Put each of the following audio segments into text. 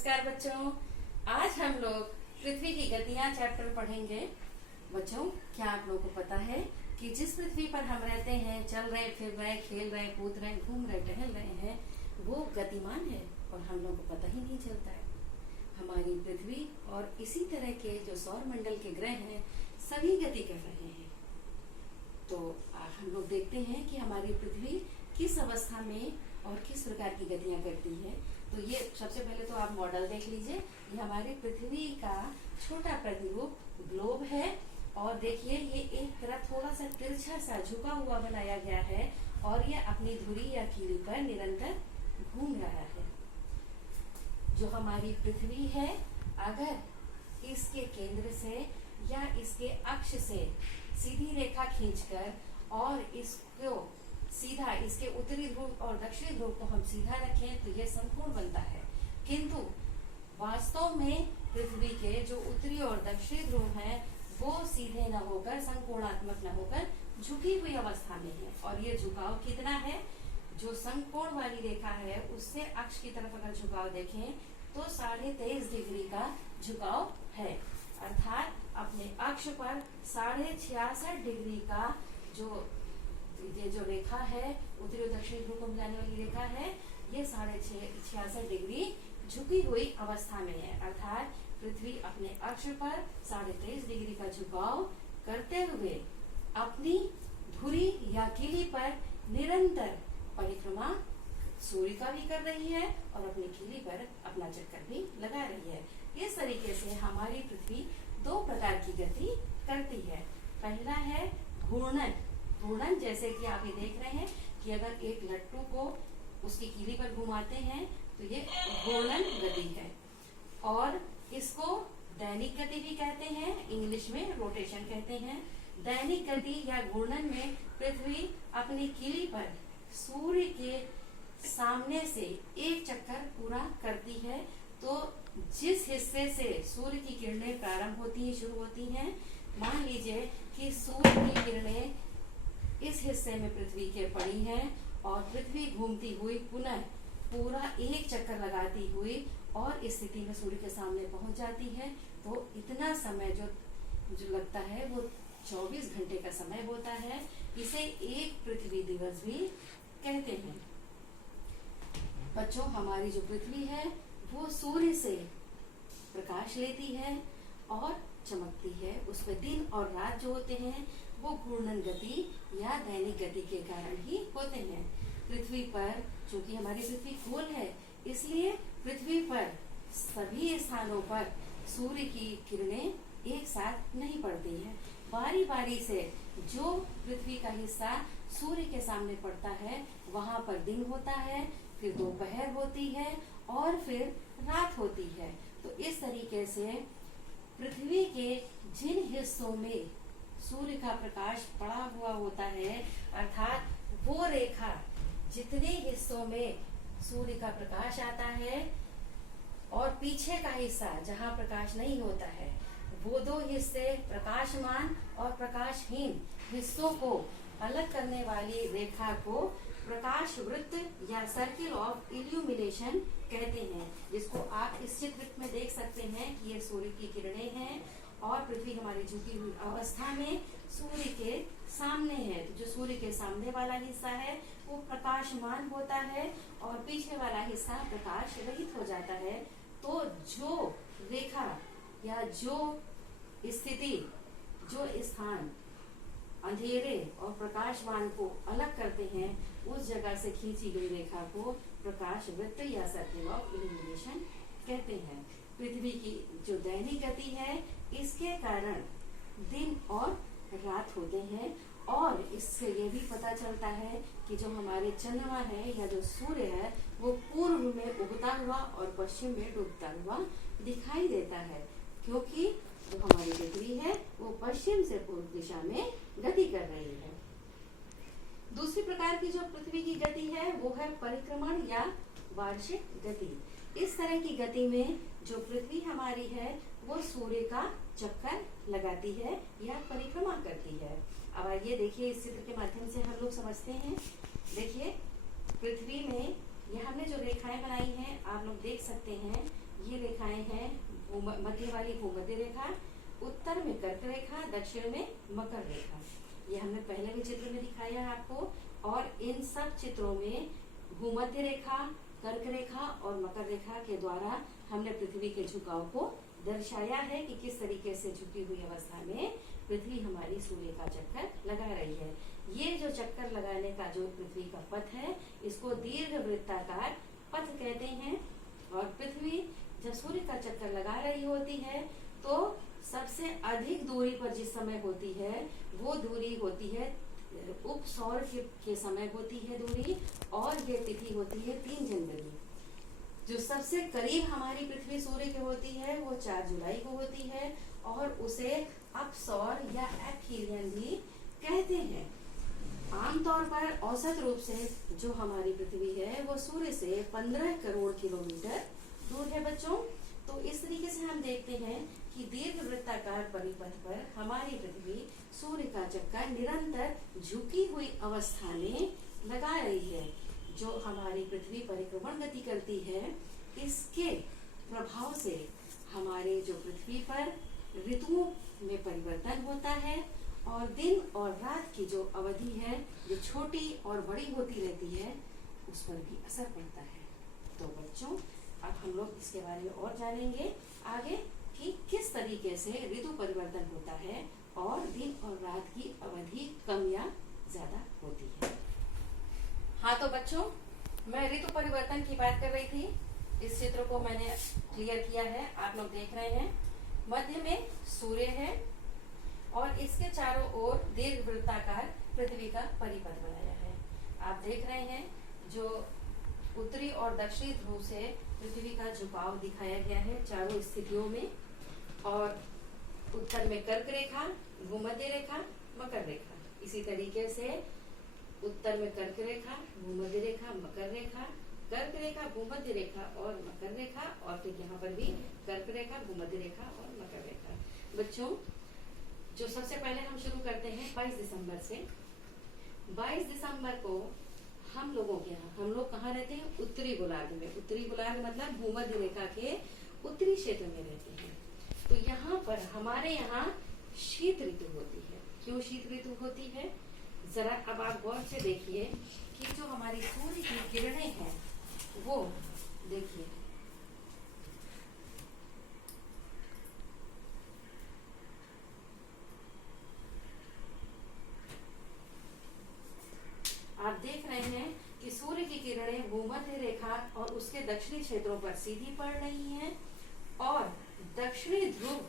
नमस्कार बच्चों, आज हम लोग पृथ्वी की गतियां चैप्टर पढ़ेंगे। बच्चों, क्या आप लोगों को पता है कि जिस पृथ्वी पर हम रहते हैं, चल रहे, फिर रहे, खेल रहे, कूद रहे, घूम रहे, टहल रहे हैं, वो गतिमान है और हम लोगों को पता ही नहीं चलता है। हमारी पृथ्वी और इसी तरह के जो सौर मंडल के ग्रह हैं, सभी गति कर रहे हैं। तो हम लोग देखते हैं कि हमारी पृथ्वी किस अवस्था में और किस प्रकार की गतियां करती है। तो ये सबसे पहले तो आप मॉडल देख लीजिए। ये हमारी पृथ्वी का छोटा प्रतिरूप ग्लोब है और देखिए ये एक तरफ थोड़ा सा तिरछा सा झुका हुआ बनाया गया है और ये अपनी धुरी या कीली पर निरंतर घूम रहा है। जो हमारी पृथ्वी है, अगर इसके केंद्र से या इसके अक्ष से सीधी रेखा खींचकर और इसको सीधा, इसके उत्तरी ध्रुव और दक्षिणी ध्रुव को हम सीधा रखें तो यह समकोण बनता है। किंतु वास्तव में पृथ्वी के जो उत्तरी और दक्षिणी ध्रुव हैं, वो सीधे न होकर, समकोणात्मक न होकर झुकी हुई अवस्था में है। और ये झुकाव कितना है? जो समकोण वाली रेखा है उससे अक्ष की तरफ अगर झुकाव देखें तो 23.5 डिग्री का झुकाव है। अर्थात अपने अक्ष पर 66.5 डिग्री का ये जो रेखा है, उत्तरी और दक्षिणी ध्रुव को मिलाने वाली रेखा है, ये 66.5 डिग्री झुकी हुई अवस्था में है। अर्थात पृथ्वी अपने अक्ष पर 23.5 डिग्री का झुकाव करते हुए अपनी धुरी या कीली पर निरंतर परिक्रमा सूर्य का भी कर रही है और अपनी कीली पर अपना चक्कर भी लगा रही है। इस तरीके से हमारी पृथ्वी 2 प्रकार की गति करती है। पहला है घूर्णन। घूर्णन जैसे कि आप ये देख रहे हैं कि अगर एक लट्टू को उसकी कीली पर घुमाते हैं तो ये घूर्णन गति है। और इसको दैनिक गति भी कहते हैं, इंग्लिश में रोटेशन कहते हैं। दैनिक गति या घूर्णन में पृथ्वी अपनी कीली पर सूर्य के सामने से एक चक्कर पूरा करती है। तो जिस हिस्से से सूर्य की किरणें प्रारंभ होती हैं, शुरू होती हैं, मान लीजिए कि सूर्य की किरणें इस हिस्से में पृथ्वी के पड़ी हैं और पृथ्वी घूमती हुई पुनः पूरा एक चक्कर लगाती हुई और इस स्थिति में सूर्य के सामने पहुंच जाती है। तो इतना समय जो लगता है वो 24 घंटे का समय होता है। इसे एक पृथ्वी दिवस भी कहते हैं। बच्चों, हमारी जो पृथ्वी है वो सूर्य से प्रकाश लेती है और चमकती है। उस पर दिन और रात जो होते हैं वो घूर्णन गति या दैनिक गति के कारण ही होते हैं। पृथ्वी पर, चूंकि हमारी पृथ्वी गोल है, इसलिए पृथ्वी पर सभी स्थानों पर सूर्य की किरणें एक साथ नहीं पड़ती हैं। बारी बारी से जो पृथ्वी का हिस्सा सूर्य के सामने पड़ता है वहां पर दिन होता है, फिर दोपहर होती है और फिर रात होती है। तो इस तरीके से पृथ्वी के जिन हिस्सों में सूर्य का प्रकाश पड़ा हुआ होता है, अर्थात वो रेखा जितने हिस्सों में सूर्य का प्रकाश आता है और पीछे का हिस्सा जहां प्रकाश नहीं होता है, वो 2 हिस्से प्रकाशमान और प्रकाशहीन हिस्सों को अलग करने वाली रेखा को प्रकाश वृत्त या सर्किल ऑफ इल्यूमिनेशन कहते हैं। जिसको आप इस चित्र में देख सकते हैं कि ये सूर्य की किरणें हैं और पृथ्वी हमारी झुकी हुई अवस्था में सूर्य के सामने है। तो जो सूर्य के सामने वाला हिस्सा है वो प्रकाशमान होता है और पीछे वाला हिस्सा प्रकाश रहित हो जाता है। तो जो रेखा या जो स्थिति, जो स्थान अंधेरे और प्रकाशमान को अलग करते हैं, उस जगह से खींची गई रेखा को प्रकाश वृत्त या सर्किल ऑफ इल्यूमिनेशन कहते हैं। पृथ्वी की जो दैनिक गति है, इसके कारण दिन और रात होते हैं और इससे ये भी पता चलता है कि जो हमारे चंद्रमा है या जो सूर्य है वो पूर्व में उगता हुआ और पश्चिम में डूबता हुआ दिखाई देता है, क्योंकि जो हमारी पृथ्वी है वो पश्चिम से पूर्व दिशा में गति कर रही है। दूसरी प्रकार की जो पृथ्वी की गति है वो है परिक्रमण या वार्षिक गति। इस तरह की गति में जो पृथ्वी हमारी है वो सूर्य का चक्कर लगाती है या परिक्रमा करती है। अब आइए देखिए, इस चित्र के माध्यम से हम लोग समझते हैं। देखिए, पृथ्वी में ये हमने जो रेखाएं बनाई हैं आप लोग देख सकते हैं, ये रेखाएं हैं मध्य वाली भूमध्य रेखा, उत्तर में कर्क रेखा, दक्षिण में मकर रेखा। ये हमने पहले भी चित्र में दिखाया है आपको। और इन सब चित्रों में भूमध्य रेखा, कर्क रेखा और मकर रेखा के द्वारा हमने पृथ्वी के झुकाव को दर्शाया है कि किस तरीके से झुकी हुई अवस्था में पृथ्वी हमारी सूर्य का चक्कर लगा रही है। ये जो चक्कर लगाने का जो पृथ्वी का पथ है, इसको दीर्घ वृत्ताकार पथ कहते हैं। और पृथ्वी जब सूर्य का चक्कर लगा रही होती है तो सबसे अधिक दूरी पर जिस समय होती है वो दूरी होती है उपसौर के समय होती है दूरी, और ये तिथि होती है 3 जनवरी। जो सबसे करीब हमारी पृथ्वी सूर्य के होती है वो 4 जुलाई को होती है, और उसे अपसौर या एप्हीलियन भी कहते हैं। आमतौर पर औसत रूप से जो हमारी पृथ्वी है वो सूर्य से 15 करोड़ किलोमीटर दूर है बच्चों। तो इस तरीके से हम देखते हैं कि दीर्घ वृत्ताकार परिपथ पर हमारी पृथ्वी सूर्य का चक्कर निरंतर झुकी हुई अवस्था में लगा रही है। जो हमारी पृथ्वी परिक्रमण गति करती है, इसके प्रभाव से हमारे जो पृथ्वी पर ऋतुओं में परिवर्तन होता है, और दिन और रात की जो अवधि है जो छोटी और बड़ी होती रहती है, उस पर भी असर पड़ता है। तो बच्चों, अब हम लोग इसके बारे में और जानेंगे आगे कि किस तरीके से ऋतु परिवर्तन होता है और दिन और रात की अवधि कम या ज्यादा होती है। हाँ तो बच्चों, मैं ऋतु परिवर्तन की बात कर रही थी। इस चित्र को मैंने क्लियर किया है, आप लोग देख रहे हैं। मध्य में सूर्य है और इसके चारों ओर दीर्घ वृत्ताकार पृथ्वी का परिपथ बनाया है। आप देख रहे हैं जो उत्तरी और दक्षिणी ध्रुव से पृथ्वी का झुकाव दिखाया गया है चारों स्थितियों में। और उत्तर में कर्क रेखा, भूमध्य रेखा, मकर रेखा। इसी तरीके से उत्तर में कर्क रेखा, भूमध्य रेखा, मकर रेखा, कर्क रेखा, भूमध्य रेखा और मकर रेखा, और फिर यहाँ पर भी कर्क रेखा, भूमध्य रेखा और मकर रेखा। बच्चों, जो सबसे पहले हम शुरू करते हैं 22 दिसंबर से। 22 दिसंबर को हम लोगों के यहाँ, हम लोग कहाँ रहते हैं? उत्तरी गोलार्ध में। उत्तरी गोलार्ध मतलब भूमध्य रेखा के उत्तरी क्षेत्र में रहते हैं। तो यहाँ पर हमारे यहाँ शीत ऋतु होती है। क्यों शीत ऋतु होती है? जरा अब आप गौर से देखिए कि जो हमारी सूर्य की किरणें हैं वो देखिए, आप देख रहे हैं कि सूर्य की किरणें भूमध्य रेखा और उसके दक्षिणी क्षेत्रों पर सीधी पड़ रही हैं, और दक्षिणी ध्रुव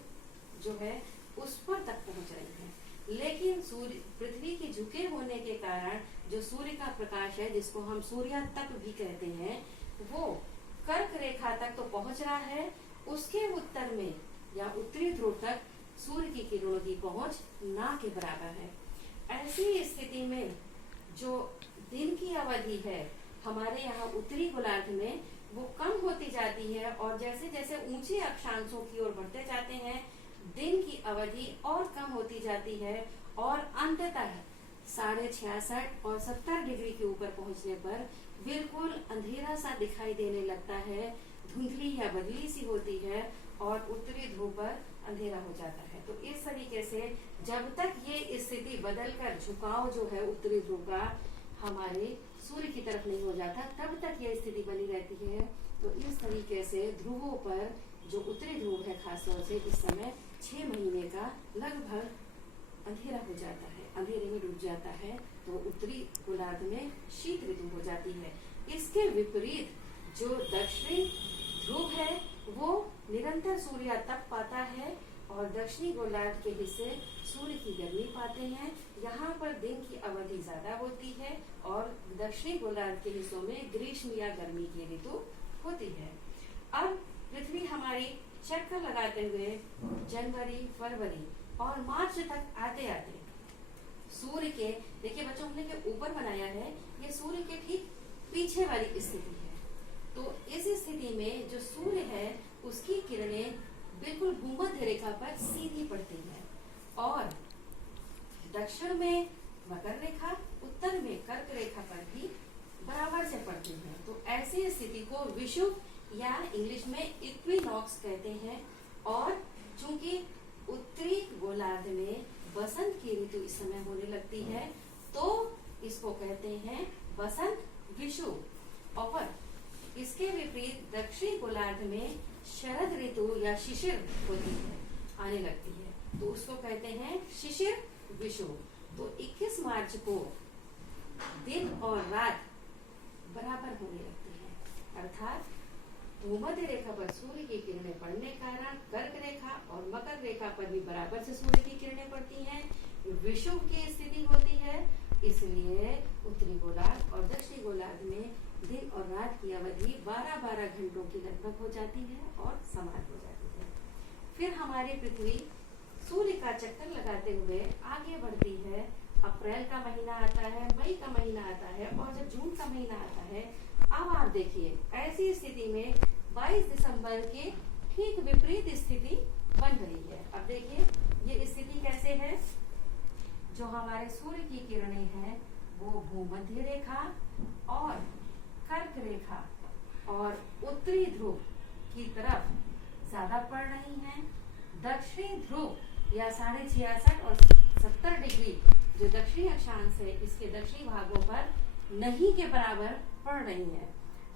जो है उस पर तक पहुंच रही है। लेकिन सूर्य पृथ्वी के झुके होने के कारण जो सूर्य का प्रकाश है, जिसको हम सूर्यातप भी कहते हैं, वो कर्क रेखा तक तो पहुंच रहा है। उसके उत्तर में या उत्तरी ध्रुव तक सूर्य की किरणों की पहुंच ना के बराबर है। ऐसी स्थिति में जो दिन की अवधि है हमारे यहाँ उत्तरी गोलार्ध में, वो कम होती जाती है, और जैसे जैसे ऊंचे अक्षांशों की ओर बढ़ते जाते हैं, दिन की अवधि और कम होती जाती है, और अंततः 66.5 और 70 डिग्री के ऊपर पहुंचने पर बिल्कुल अंधेरा सा दिखाई देने लगता है, धुंधली या बदली सी होती है, और उत्तरी ध्रुव पर अंधेरा हो जाता है। तो इस तरीके से जब तक ये स्थिति बदलकर झुकाव जो है उत्तरी ध्रुव का हमारे सूर्य की तरफ नहीं हो जाता, तब तक यह स्थिति बनी रहती है। तो इस तरीके से ध्रुवों पर जो उत्तरी ध्रुव है खासतौर से इस समय 6 महीने का लगभग अंधेरा हो जाता है, अंधेरे में डूब जाता है। तो उत्तरी गोलार्ध में शीत ऋतु हो जाती है। इसके विपरीत जो दक्षिणी ध्रुव है वो निरंतर सूर्यातप पाता है, और दक्षिणी गोलार्ध के हिस्से सूर्य की गर्मी पाते हैं। यहाँ पर दिन की अवधि ज्यादा होती है, और दक्षिणी गोलार्ध के हिस्सों में ग्रीष्म या गर्मी की ऋतु होती है। अब पृथ्वी हमारी चक्कर लगाते हुए जनवरी, फरवरी और मार्च तक आते आते सूर्य के, देखिए बच्चों हमने जो ऊपर बनाया है ये सूर्य के ठीक पीछे वाली स्थिति है। तो इस स्थिति में जो सूर्य है उसकी किरणें बिल्कुल भूमध्य रेखा पर सीधी पड़ती है, और दक्षिण में मकर रेखा, उत्तर में कर्क रेखा पर भी बराबर से पड़ती है। तो ऐसी स्थिति को विषुव या इंग्लिश में इक्विनॉक्स कहते हैं। और चूंकि उत्तरी गोलार्ध में बसंत की ऋतु इस समय होने लगती है तो इसको कहते हैं बसंत विषुव। और इसके विपरीत दक्षिणी गोलार्ध में शरद ऋतु या शिशिर होती है, आने लगती है, तो उसको कहते हैं शिशिर विषुव। तो 21 मार्च को दिन और रात बराबर होने लगती है, अर्थात भूमध्य रेखा पर सूर्य की किरणें पड़ने के कारण कर्क रेखा और मकर रेखा पर भी बराबर से सूर्य की किरणें पड़ती हैं, विषुव की स्थिति होती है। इसलिए उत्तरी गोलार्ध और दक्षिणी गोलार्ध में दिन और रात की अवधि 12-12 घंटों की लगभग हो जाती है और समान हो जाती है। फिर हमारी पृथ्वी सूर्य का चक्कर लगाते हुए आगे बढ़ती है। अप्रैल का महीना आता है, मई का महीना आता है और जब जून का महीना आता है, अब आप देखिए ऐसी स्थिति में 22 दिसंबर के ठीक विपरीत स्थिति बन रही है। अब देखिए ये स्थिति कैसे है, जो हमारे सूर्य की किरणें हैं वो भूमध्य रेखा और कर्क रेखा और उत्तरी ध्रुव की तरफ ज्यादा पड़ रही हैं। दक्षिणी ध्रुव या 66.5 और 70 डिग्री जो दक्षिणी अक्षांश है इसके दक्षिणी भागों पर नहीं के बराबर पड़ रही है।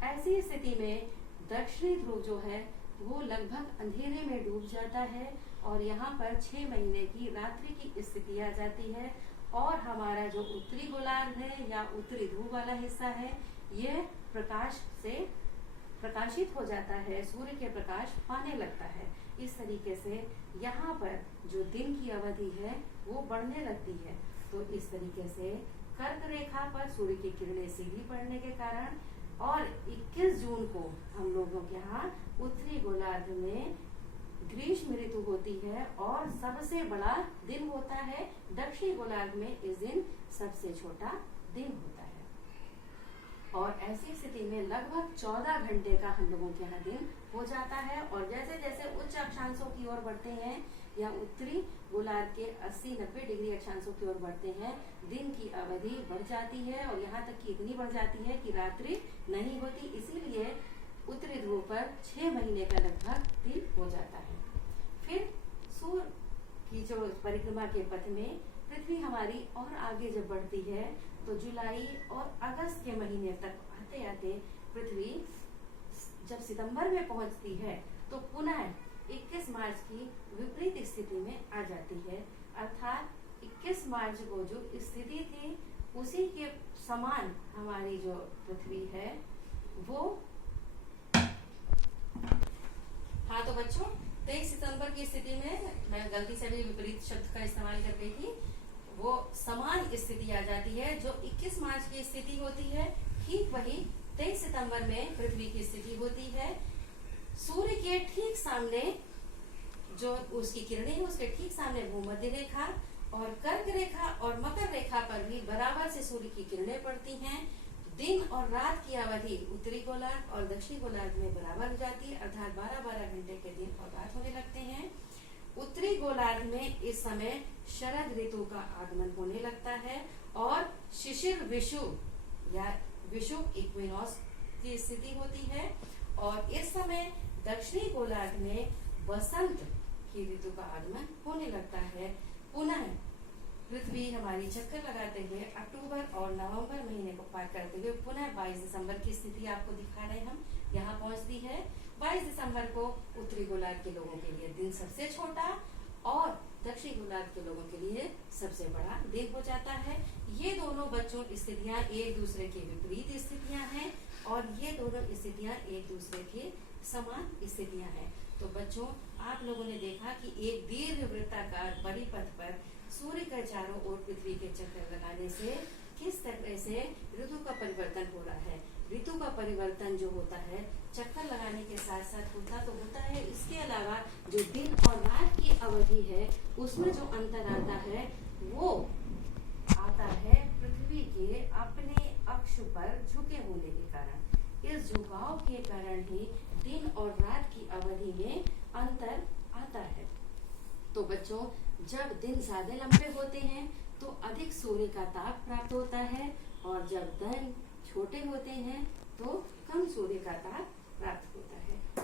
ऐसी स्थिति में दक्षिणी ध्रुव जो है वो लगभग अंधेरे में डूब जाता है और यहाँ पर 6 महीने की रात्रि की स्थिति आ जाती है और हमारा जो उत्तरी गोलार्ध है या उत्तरी ध्रुव वाला हिस्सा है ये प्रकाश से प्रकाशित हो जाता है, सूर्य के प्रकाश पाने लगता है। इस तरीके से यहाँ पर जो दिन की अवधि है वो बढ़ने लगती है। तो इस तरीके से कर्क रेखा पर सूर्य की किरणें सीधी पड़ने के कारण और 21 जून को हम लोगों के यहाँ उत्तरी गोलार्ध में ग्रीष्म ऋतु होती है और सबसे बड़ा दिन होता है। दक्षिणी गोलार्ध में इस दिन सबसे छोटा दिन होता है और ऐसी स्थिति में लगभग 14 घंटे का हम लोगों के यहाँ दिन हो जाता है। और जैसे जैसे उच्च अक्षांशों की ओर बढ़ते हैं या उत्तरी गोलार्ध के 80-90 डिग्री अक्षांशों की ओर बढ़ते हैं, दिन की अवधि बढ़ जाती है और यहाँ तक कि इतनी बढ़ जाती है कि रात्रि नहीं होती। इसीलिए उत्तरी ध्रुव पर 6 महीने का लगभग दिन हो जाता है। फिर सूर्य की जो परिक्रमा के पथ में पृथ्वी हमारी और आगे जब बढ़ती है तो जुलाई और अगस्त के महीने तक आते आते पृथ्वी जब सितंबर में पहुंचती है तो पुनः 21 मार्च की विपरीत स्थिति में आ जाती है। अर्थात 21 मार्च को जो स्थिति थी उसी के समान हमारी जो पृथ्वी है वो। हाँ तो बच्चों 23 सितंबर की स्थिति में मैं गलती से भी विपरीत शब्द का इस्तेमाल कर गई थी, वो समान स्थिति आ जाती है। जो 21 मार्च की स्थिति होती है ठीक वही 23 सितंबर में पृथ्वी की स्थिति होती है। सूर्य के ठीक सामने जो उसकी किरणें हैं उसके ठीक सामने भूमध्य रेखा और कर्क रेखा और मकर रेखा पर भी बराबर से सूर्य की किरणें पड़ती हैं। दिन और रात की अवधि उत्तरी गोलार्ध और दक्षिणी गोलार्ध में बराबर हो जाती है, अर्थात 12-12 घंटे के दिन और रात होने लगते हैं। उत्तरी गोलार्ध में इस समय शरद ऋतु का आगमन होने लगता है और शिशिर विषुव या विषुव इक्विनॉक्स की स्थिति होती है और इस समय दक्षिणी गोलार्ध में बसंत की ऋतु का आगमन होने लगता है। पुनः पृथ्वी हमारी चक्कर लगाते हुए अक्टूबर और नवंबर महीने को पार करते हुए पुनः 22 दिसंबर की स्थिति आपको दिखा रहे हैं हम, यहाँ पहुंचती है। 22 दिसंबर को उत्तरी गोलार्ध के लोगों के लिए दिन सबसे छोटा और दक्षिणी गोलार्ध के लोगों के लिए सबसे बड़ा दिन हो जाता है। ये दोनों बच्चों स्थितियां एक दूसरे की विपरीत स्थितियां हैं और ये दोनों स्थितियां एक दूसरे के समान स्थितियां हैं। तो बच्चों आप लोगों ने देखा कि एक दीर्घ वृत्ताकार परिपथ पर सूर्य के चारों ओर पृथ्वी के चक्कर लगाने से किस तरह से ऋतु का परिवर्तन हो रहा है। ऋतु का परिवर्तन जो होता है चक्कर लगाने के साथ साथ होता है। इसके अलावा जो दिन और रात की अवधि है उसमें जो अंतर आता है वो आता है पृथ्वी के अपने अक्ष पर झुके होने के कारण। इस झुकाव के कारण ही दिन और रात की अवधि में अंतर आता है। तो बच्चों जब दिन ज्यादा लंबे होते हैं तो अधिक सूर्य का ताप प्राप्त होता है और जब दिन छोटे होते हैं तो कम सूर्य का ताप प्राप्त होता है।